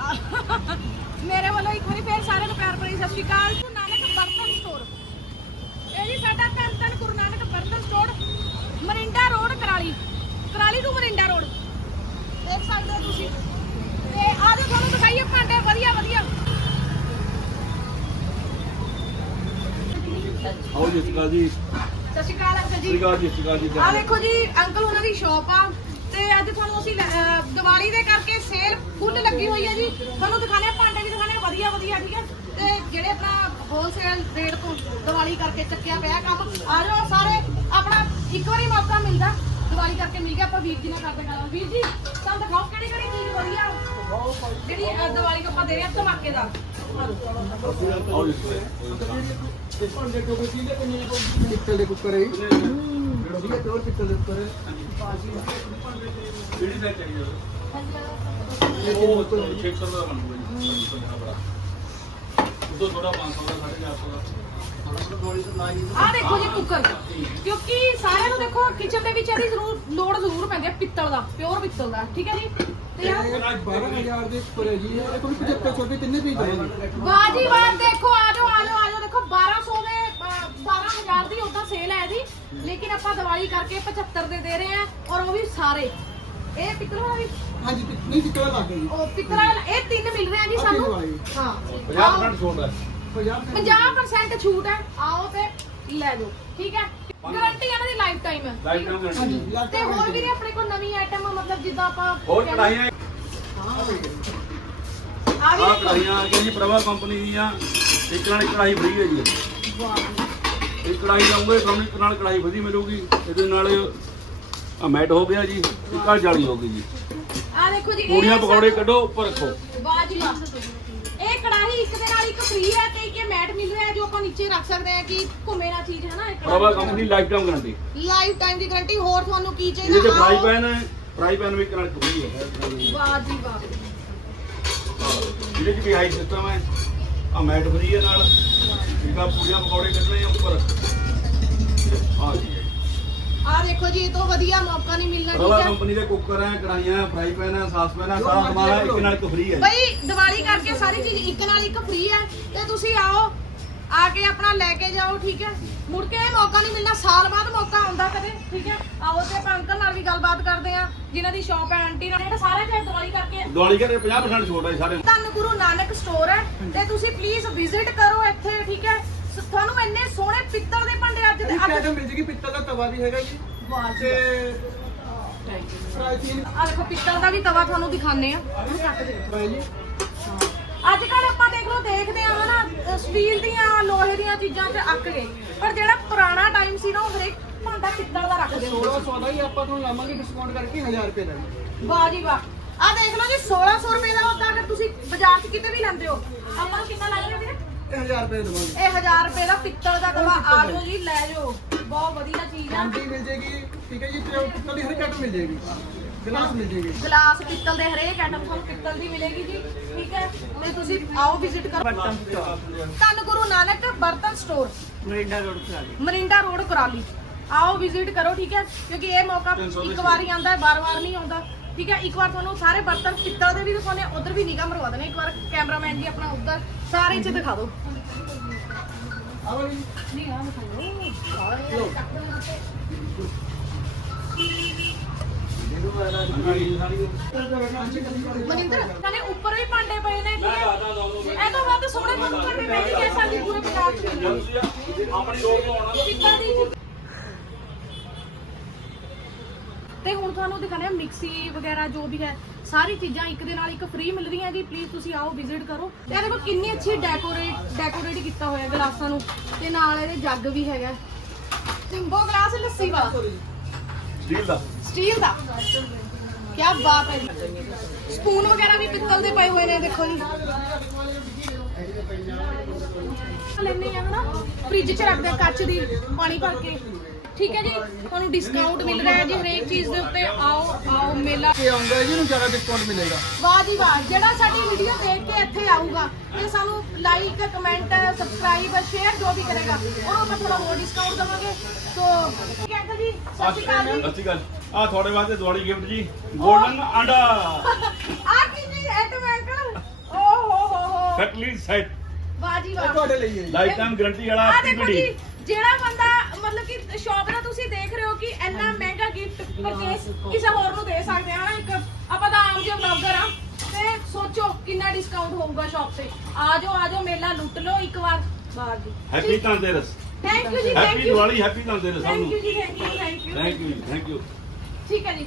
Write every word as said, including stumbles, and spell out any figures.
ਮੇਰੇ ਵੱਲੋਂ ਇੱਕ ਵਾਰੀ ਫੇਰ ਸਾਰਿਆਂ ਨੂੰ ਪਿਆਰ ਭਰੀ ਸਤਿ ਸ਼੍ਰੀ ਅਕਾਲ। ਗੁਰੂ ਨਾਨਕ ਬਰਤਨ ਸਟੋਰ, ਇਹ ਜੀ ਸਾਡਾ ਧੰਨ ਧੰਨ ਗੁਰੂ ਨਾਨਕ ਬਰਤਨ ਸਟੋਰ, ਮਰਿੰਡਾ ਰੋਡ, ਕਰਾਲੀ ਕਰਾਲੀ ਤੋਂ ਮਰਿੰਡਾ ਰੋਡ ਦੇਖ ਸਕਦੇ ਹੋ ਤੁਸੀਂ। ਤੇ ਆ ਜਾਓ ਤੁਹਾਨੂੰ ਦਿਖਾਈਏ ਭਾਂਡੇ ਵਧੀਆ ਵਧੀਆ। ਆਓ ਜੀ ਸਤਿ ਜੀ। ਸਤਿ ਸ਼੍ਰੀ ਅਕਾਲ ਅੰਕਲ ਜੀ। ਸਤਿ ਸ਼੍ਰੀ ਅਕਾਲ ਜੀ, ਸਤਿ ਸ਼੍ਰੀ ਅਕਾਲ ਜੀ। ਆ ਦੇਖੋ ਜੀ ਅੰਕਲ ਉਹਨਾਂ ਦੀ ਸ਼ਾਪ ਆ ਤੇ ਅੱਜ ਤੁਹਾਨੂੰ ਅਸੀਂ ਦੀਵਾਲੀ ਦੇ ਕਰਕੇ ਸੇਲ ਫੁੱਲ ਲੱਗੀ ਹੋਈ ਹੈ ਜੀ। ਤੁਹਾਨੂੰ ਦਿਖਾਣੇ ਭਾਂਡੇ ਵੀ ਦਿਖਾਣੇ ਵਧੀਆ ਵਧੀਆ, ਠੀਕ ਹੈ। ਤੇ ਜਿਹੜੇ ਆਪਣਾ ਹੋਲਸੇਲ ਰੇਟ ਤੋਂ ਦੀਵਾਲੀ ਕਰਕੇ ਚੱਕਿਆ ਪਿਆ ਕੰਮ, ਆ ਜਾਓ ਸਾਰੇ। ਆਪਣਾ ਇੱਕ ਵਾਰੀ ਮੌਕਾ ਮਿਲਦਾ ਦੀਵਾਲੀ ਕਰਕੇ ਮਿਲ ਗਿਆ। ਆਪਾਂ ਵੀਰ ਜੀ ਨਾਲ ਕਰਦੇ ਗੱਲ। ਵੀਰ ਜੀ ਸਾਨੂੰ ਦਿਖਾਓ ਕਿਹੜੀ ਕਿਹੜੀ ਚੀਜ਼ ਵਧੀਆ ਜਿਹੜੀ ਦੀਵਾਲੀ ਨੂੰ ਆਪਾਂ ਦੇ ਰਹੇ ਹਾਂ ਧਮਾਕੇਦਾਰ। ਆਓ ਜੀ। ਇਹ ਭਾਂਡੇ ਟੋਕੇ ਕਿਹਦੇ ਕੋਲ ਪਿੱਤਲ ਦੇ ਕੁੱਕਰ ਹੈ ਜੀ। ਜਿਹੜਾ ਪਿਓਰ ਪਿੱਤਲ ਦੇ ਕੁੱਕਰ ਹੈ। ਕਿਹੜੀ ਦਾ ਚਾਹੀਏ? ਇਹ ਉਹ ਛੇ ਸੌ ਦਾ ਬਣੂਗਾ ਜੀ। ਬੜਾ ਉਦੋਂ ਥੋੜਾ ਪੰਜ ਸੌ ਦਾ, ਸਾਢੇ ਚਾਰ ਸੌ ਦਾ। ਆ ਦੇਖੋ ਜੀ ਕੁੱਕਰ, ਕਿਉਂਕਿ ਸਾਰਿਆਂ ਨੂੰ ਦੇਖੋ ਕਿਚਨ ਦੇ ਵਿੱਚ ਇਹਦੀ ਜ਼ਰੂਰ ਲੋੜ ਜ਼ਰੂਰ ਪੈਂਦੀ ਹੈ ਪਿੱਤਲ ਦਾ, ਪਿਓਰ ਪਿੱਤਲ ਦਾ, ਠੀਕ ਹੈ ਜੀ। ਤੇ ਆ ਬਾਰਾਂ ਹਜ਼ਾਰ ਦੇ ਉੱਪਰ ਹੈ ਜੀ। ਇਹ ਕੋਈ ਪਝੱਤਰ ਸੌ ਦੇ ਤਿੰਨੇ ਪੀਸ ਦੇਵਾਂਗੇ। ਵਾਹ ਜੀ ਵਾਹ, ਦੇਖੋ ਆ ਜਾਓ ਆ ਜਾਓ ਆ ਜਾਓ। ਦੇਖੋ ਬਾਰਾਂ ਸੌ ਦੇ ਬਾਰਾਂ ਹਜ਼ਾਰ ਦੀ ਉਦਾਂ ਸੇਲ ਹੈ ਇਹਦੀ, ਲੇਕਿਨ ਆਪਾਂ ਦੀਵਾਲੀ ਕਰਕੇ ਪਝੱਤਰ ਦੇ ਦੇ ਰਹੇ ਹਾਂ। ਔਰ ਉਹ ਵੀ ਸਾਰੇ ਇਹ ਪਿੱਤਲ ਵਾਲਾ ਵੀ, ਹਾਂਜੀ ਨਹੀਂ ਪਿੱਤਲ ਲੱਗ ਗਿਆ ਜੀ। ਉਹ ਪਿੱਤਲ ਵਾਲਾ ਇਹ ਤਿੰਨ ਮਿਲ ਰਹੇ ਆ ਜੀ ਸਾਨੂੰ। ਹਾਂ ਪੰਜਾਹ ਪਰਸੈਂਟ ਛੋਟ ਹੈ। ਪੰਜਾਹ ਪਰਸੈਂਟ ਛੂਟ ਹੈ। ਆਓ ਤੇ ਲੈ ਜਾਓ, ਠੀਕ ਹੈ। ਗਾਰੰਟੀ ਇਹਨਾਂ ਦੀ ਲਾਈਫ ਟਾਈਮ ਹੈ। Lifetime guarantee. ਤੇ ਹੋਰ ਵੀ ਨੇ ਆਪਣੇ ਕੋਲ ਨਵੀਂ ਆਈਟਮ, ਮਤਲਬ ਜਿੱਦਾਂ ਆਪਾਂ ਹੋਰ ਕੜਾਹੀਆਂ ਆ ਆ ਵੀ ਦੇਖੋ। ਕੜਾਹੀਆਂ ਆ ਗਈਆਂ ਜੀ ਪ੍ਰਭਾ ਕੰਪਨੀ ਦੀਆਂ। ਇੱਕ ਨਾਲ ਇੱਕ ਕੜਾਹੀ ਫ੍ਰੀ ਹੈ ਜੀ। ਵਾਹ ਇੱਕ ਕੜਾਹੀ ਲਾਉਂਗੇ ਤੁਹਾਨੂੰ ਇੱਕ ਨਾਲ ਕੜਾਹੀ ਫ੍ਰੀ ਮਿਲੂਗੀ। ਇਹਦੇ ਨਾਲ ਆ ਮੈਟ ਹੋ ਗਿਆ ਜੀ, ਇੱਕ ਆ ਜਾਲੀ ਹੋ ਗਈ ਜੀ। ਆ ਦੇਖੋ ਜੀ, ਪੂੜੀਆਂ ਇਹ ਪਕੌੜੇ ਕੱਢੋ ਉੱਪਰ ਰੱਖੋ। ਵਾਹ ਜੀ ਵਾਹ। ਇਹ ਕੜਾਹੀ ਇੱਕ ਦੇ ਨਾਲ ਇੱਕ ਫ੍ਰੀ ਹੈ ਤੇ ਇੱਕ ਮੈਟ ਮਿਲ ਰਿਹਾ ਹੈ ਜੋ ਆਪਾਂ ਨੀਚੇ ਰੱਖ ਸਕਦੇ ਹਾਂ ਕਿ ਘੁੰਮੇ ਨਾ ਚੀਜ਼, ਹੈ ਨਾ। Prabha company lifetime guarantee. Lifetime ਦੀ ਗਾਰੰਟੀ। ਹੋਰ ਤੁਹਾਨੂੰ ਕੀ ਇਹਦੇ ਤੇ ਚਾਹੀਦਾ? ਫਰਾਈ ਪੈਨ ਹੈ, ਫਰਾਈ ਪੈਨ ਵੀ ਇੱਕ ਨਾਲ ਫ੍ਰੀ ਹੈ। ਵਾਹ ਜੀ ਵਾਹ। ਇਹਦੇ ਚ ਵੀ ਹਾਈ ਸਿਸਟਮ ਹੈ। ਆ ਮੈਟ ਫ੍ਰੀ ਹੈ ਨਾਲ। ਠੀਕ ਆ, ਪੂੜੀਆਂ ਪਕੌੜੇ ਕੱਢਣੇ ਆ ਉੱਪਰ। ਆ ਜੀ ਆ ਦੇਖੋ ਜੀ, ਇਹ ਤੋਂ ਵਧੀਆ ਮੌਕਾ ਨਹੀਂ ਮਿਲਣਾ, ਪ੍ਰਭਾ ਠੀਕ ਹੈ। ਕੰਪਨੀ ਦੇ ਕੁੱਕਰ ਹੈ, ਕੜਾਹੀਆਂ, ਫਰਾਈ ਪੈਨ ਹੈ, ਸਾਸ ਪੈਨ ਹੈ, ਸਾਰਾ ਸਮਾਨ ਹੈ, ਇੱਕ ਨਾਲ ਇੱਕ ਫ੍ਰੀ ਹੈ। ਬਈ ਦੀਵਾਲੀ ਕਰਕੇ ਸਾਰੀ ਚੀਜ਼ ਇੱਕ ਨਾਲ ਇੱਕ ਫ੍ਰੀ ਹੈ ਤੇ ਤੁਸੀਂ ਆਓ, ਆ ਕੇ ਆਪਣਾ ਲੈ ਕੇ ਜਾਓ, ਠੀਕ ਹੈ। ਮੁੜ ਕੇ ਇਹ ਮੌਕਾ ਨਹੀਂ ਮਿਲਣਾ, ਸਾਲ ਬਾਅਦ ਮੌਕਾ ਆਉਂਦਾ ਕਦੇ, ਠੀਕ ਹੈ। ਆਓ ਤੇ ਆਪਾਂ ਅੰਕਲ ਨਾਲ ਵੀ ਗੱਲਬਾਤ ਕਰਦੇ ਆ ਜਿਨ੍ਹਾਂ ਦੀ ਸ਼ਾਪ ਹੈ, ਆਂਟੀ ਨਾਲ। ਇਹ ਸਾਰੇ ਜੇ ਦੀਵਾਲੀ ਕਰਕੇ ਦੀਵਾਲੀ ਕਰਕੇ ਪੰਜਾਹ ਪਰਸੈਂਟ ਛੋਟ ਹੈ ਸਾਰੇ। ਧੰਨ ਗੁਰੂ ਨਾਨਕ ਸਟੋਰ ਹੈ ਤੇ ਤੁਸੀਂ ਪਲੀਜ਼ ਵਿਜ਼ਿਟ ਕਰੋ ਇੱਥੇ, ਠੀਕ ਹੈ। ਤੁਹਾਨੂੰ ਇੰਨੇ ਸੋਹਣੇ ਪਿੱਤਲ ਦੇ ਭਾਂਡੇ ਅੱਜ ਇੱਕ ਆਈਟਮ ਮਿਲ ਜੇਗੀ। ਪਿੱਤਲ ਦਾ ਤਵਾ ਵੀ ਹੈਗਾ ਜੀ। ਵਾਹ ਤੇ ਜੀ। ਫਰਾਈ ਪੀਨ ਆ ਦੇਖੋ ਪਿੱਤਲ ਦਾ ਵੀ ਤਵਾ ਤੁਹਾਨੂੰ ਦਿਖਾਣੇ ਆ। ਉਹਨੂੰ ਕੱਟ ਦਿਓ। ਫਰਾਈ ਜੀ। ਅੱਜ ਕੱਲ ਆਪਾਂ ਦੇਖ ਲਓ ਦੇਖਦੇ ਆ ਹਨਾ, ਸਟੀਲ ਦੀਆਂ ਲੋਹੇ ਦੀਆਂ ਚੀਜ਼ਾਂ 'ਚ ਅੱਕ ਗਏ, ਪਰ ਜਿਹੜਾ ਪੁਰਾਣਾ ਟਾਈਮ ਸੀ ਨਾ ਉਹ ਹਰੇਕ ਭਾਂਡਾ ਪਿੱਤਲ ਦਾ ਰੱਖਦੇ ਹੁੰਦੇ ਸੋਲਾਂ ਸੌ ਦਾ ਹੀ ਆਪਾਂ ਤੁਹਾਨੂੰ ਲਾਵਾਂਗੇ ਡਿਸਕਾਊਂਟ ਕਰਕੇ ਹਜ਼ਾਰ ਰੁਪਏ ਦਾ। ਸੀ। ਵਾਹ ਜੀ ਵਾਹ। ਆ ਦੇਖ ਲਓ ਜੀ, ਸੋਲਾਂ ਸੌ ਰੁਪਏ ਦਾ ਹੁੰਦਾ। ਅਗਰ ਤੁਸੀਂ ਬਾਜ਼ਾਰ 'ਚ ਕਿਤੇ ਵੀ ਲੈਂਦੇ ਹੋ, ਆਪਾਂ ਨੂੰ ਕਿੰਨਾ ਲੱਗ ਰਿਹਾ ਵੀਰੇ? ਇਹ ਹਜ਼ਾਰ ਰੁਪਏ ਦੇਵਾਂਗੇ। ਇਹ ਹਜ਼ਾਰ ਰੁਪਏ ਦਾ ਪਿੱਤਲ ਦਾ ਤਵਾ। ਆ ਜਾਓ ਜੀ, ਲੈ ਜਾਓ, ਬਹੁਤ ਵਧੀਆ ਚੀਜ਼ ਆ। ਆਂਟੀ ਮਿਲ ਜੇਗੀ, ਠੀਕ ਹੈ ਜੀ। ਤੇ ਉਹ ਪਿੱਤਲ ਦੀ ਹਰ ਆਈਟਮ ਮਿਲ ਜੇਗੀ। ਗਲਾਸ ਮਿਲ ਜੇਗੀ। ਗਲਾਸ ਪਿੱਤਲ ਦੇ ਹਰੇਕ ਆਈਟਮ ਤੁਹਾਨੂੰ ਪਿੱਤਲ ਦੀ ਮਿਲੇਗੀ ਜੀ, ਠੀਕ ਹੈ। ਤੇ ਤੁਸੀਂ ਆਓ ਵਿਜ਼ਿਟ ਕਰੋ ਧੰਨ Guru Nanak Bartan store, Morinda road Kurali. Morinda road, Kurali. ਆਓ ਵਿਜ਼ਿਟ ਕਰੋ, ਠੀਕ ਹੈ। ਕਿਉਂਕਿ ਇਹ ਮੌਕਾ ਇੱਕ ਵਾਰੀ ਆਉਂਦਾ ਹੈ, ਬਾਰ-ਬਾਰ ਨਹੀਂ ਆਉਂਦਾ, ਠੀਕ ਹੈ। ਇੱਕ ਵਾਰ ਤੁਹਾਨੂੰ ਸਾਰੇ ਬਰਤਨ ਪਿੱਤਲ ਦੇ ਵੀ ਦਿਖਾਉਣੇ, ਉਧਰ ਵੀ ਨਿਗਾਹ ਮਰਵਾ ਦੇਣੇ। ਇੱਕ ਵਾਰ ਕੈਮਰਾਮੈਨ ਜੀ ਆਪਣਾ ਉਧਰ ਸਾਰੇ 'ਚ ਦਿਖਾ ਦਿਓ। ਆਓ ਜੀ। ਨਿਗਾਹ ਦਿਖਾਓ। ਮਨਿੰਦਰ ਕਹਿੰਦੇ ਉੱਪਰ ਵੀ ਭਾਂਡੇ ਪਏ ਨੇ, ਠੀਕ ਹੈ। ਇਹ ਤੋਂ ਵੱਧ ਸੋਹਣੇ ਤੁਹਾਨੂੰ ਭਾਂਡੇ ਮਿਲ ਗਏ ਸਾਡੇ ਪੂਰੇ ਪੰਜਾਬ 'ਚ। ਆਪਣੀ ਰੋਡ ਤੋਂ ਆਉਣਾ। ਪਿੱਤਲ ਦੀ ਚੀਜ਼। ਤੇ ਹੁਣ ਤੁਹਾਨੂੰ ਦਿਖਾਣੇ ਆ ਮਿਕਸੀ ਵਗੈਰਾ ਜੋ ਵੀ ਹੈ, ਸਾਰੀ ਚੀਜ਼ਾਂ ਇੱਕ ਦੇ ਨਾਲ ਇੱਕ ਫ੍ਰੀ ਮਿਲ ਰਹੀਆਂ ਜੀ। ਪਲੀਜ਼ ਤੁਸੀਂ ਆਓ ਵਿਜ਼ਿਟ ਕਰੋ। ਤੇ ਇਹ ਦੇਖੋ ਕਿੰਨੀ ਅੱਛੀ ਡੈਕੋਰੇਟ ਡੈਕੋਰੇਟ ਕੀਤਾ ਹੋਇਆ ਗਲਾਸਾਂ ਨੂੰ, ਤੇ ਨਾਲ ਇਹਦੇ ਜੱਗ ਵੀ ਹੈਗਾ। ਸਿੰਬੋ ਗਲਾਸ ਲੱਸੀ ਵਾਲਾ, ਸਟੀਲ ਦਾ। ਸਟੀਲ ਦਾ। ਕੀ ਬਾਤ ਹੈ ਜੀ। ਸਪੂਨ ਵਗੈਰਾ ਵੀ ਪਿੱਤਲ ਦੇ ਪਏ ਹੋਏ ਨੇ, ਦੇਖੋ ਜੀ। ਲੈਣੇ ਆ ਹਨਾ, ਫ੍ਰਿਜ 'ਚ ਰੱਖਦੇ ਕੱਚ ਦੀ ਪਾਣੀ ਭਰ ਕੇ, ਠੀਕ ਹੈ ਜੀ। ਤੁਹਾਨੂੰ ਡਿਸਕਾਊਂਟ ਮਿਲ ਰਿਹਾ ਹੈ ਜੀ ਹਰੇਕ ਚੀਜ਼ ਦੇ ਉੱਤੇ। ਆਓ ਆਓ ਮੇਲਾ ਇਹ ਆਉਂਦਾ ਜੀ, ਇਹਨੂੰ ਜ਼ਿਆਦਾ ਡਿਸਕਾਊਂਟ ਮਿਲੇਗਾ। ਵਾਹ ਜੀ ਵਾਹ। ਜਿਹੜਾ ਸਾਡੀ ਵੀਡੀਓ ਦੇਖ ਕੇ ਇੱਥੇ ਆਊਗਾ ਤੇ ਸਾਨੂੰ ਲਾਈਕ, ਕਮੈਂਟ, ਸਬਸਕ੍ਰਾਈਬ, ਸ਼ੇਅਰ ਜੋ ਵੀ ਕਰੇਗਾ ਉਹਨੂੰ ਆਪਾਂ ਥੋੜਾ ਹੋਰ ਡਿਸਕਾਊਂਟ ਦੇਵਾਂਗੇ। ਸੋ ਠੀਕ ਹੈ ਅੰਕਲ ਜੀ, ਸਤਿ ਸ਼੍ਰੀ ਅਕਾਲ ਜੀ। ਸਤਿ ਸ਼੍ਰੀ ਅਕਾਲ। ਆ ਤੁਹਾਡੇ ਵਾਸਤੇ ਦੀਵਾਲੀ ਗਿਫਟ ਜੀ, 골ਡਨ ਆਂਡਾ। ਆ ਕੀ ਜੀ ਆਈਟਮ ਅੰਕਲ? ਕਟਲੀ ਸੈੱਟ ਵਾਹ ਜੀ ਇਹ ਵਾਹ ਤੁਹਾਡੇ ਲਈ ਹੈ ਜੀ। ਲਾਈਫ ਟਾਈਮ ਗਾਰੰਟੀ ਵਾਲਾ ਆ ਦੇਖੋ ਪੀਪੀਡੀ ਜੀ ਜਿਹੜਾ ਬੰਦਾ ਮਤਲਬ ਕਿ ਸ਼ਾਪ ਦਾ ਤੁਸੀਂ ਦੇਖ ਰਹੇ ਹੋ ਕਿ ਇੰਨਾ ਮਹਿੰਗਾ ਗਿਫਟ ਪਰਚੇਸ ਕਿਸੇ ਹੋਰ ਨੂੰ ਦੇ ਸਕਦੇ ਆ ਇੱਕ ਆਪਾਂ ਤਾਂ ਆਮ ਜਿਹੇ ਬਲੌਗਰ ਆ ਤੇ ਸੋਚੋ ਕਿੰਨਾ ਡਿਸਕਾਊਂਟ ਹੋਊਗਾ ਸ਼ਾਪ ਤੇ ਆ ਜਾਓ ਆ ਜਾਓ ਮੇਲਾ ਲੁੱਟ ਲਓ ਇੱਕ ਵਾਰ ਬਾਹਰ ਜੀ ਹੈਪੀ ਧਨਤੇਰਸ ਥੈਂਕ ਯੂ ਜੀ thank happy you Diwali happy Dhanteras ਸਭ ਥੈਂਕ ਨੂੰ ਯੂ ਜੀ thank you thank you thank you thank you ਠੀਕ ਹੈ ਜੀ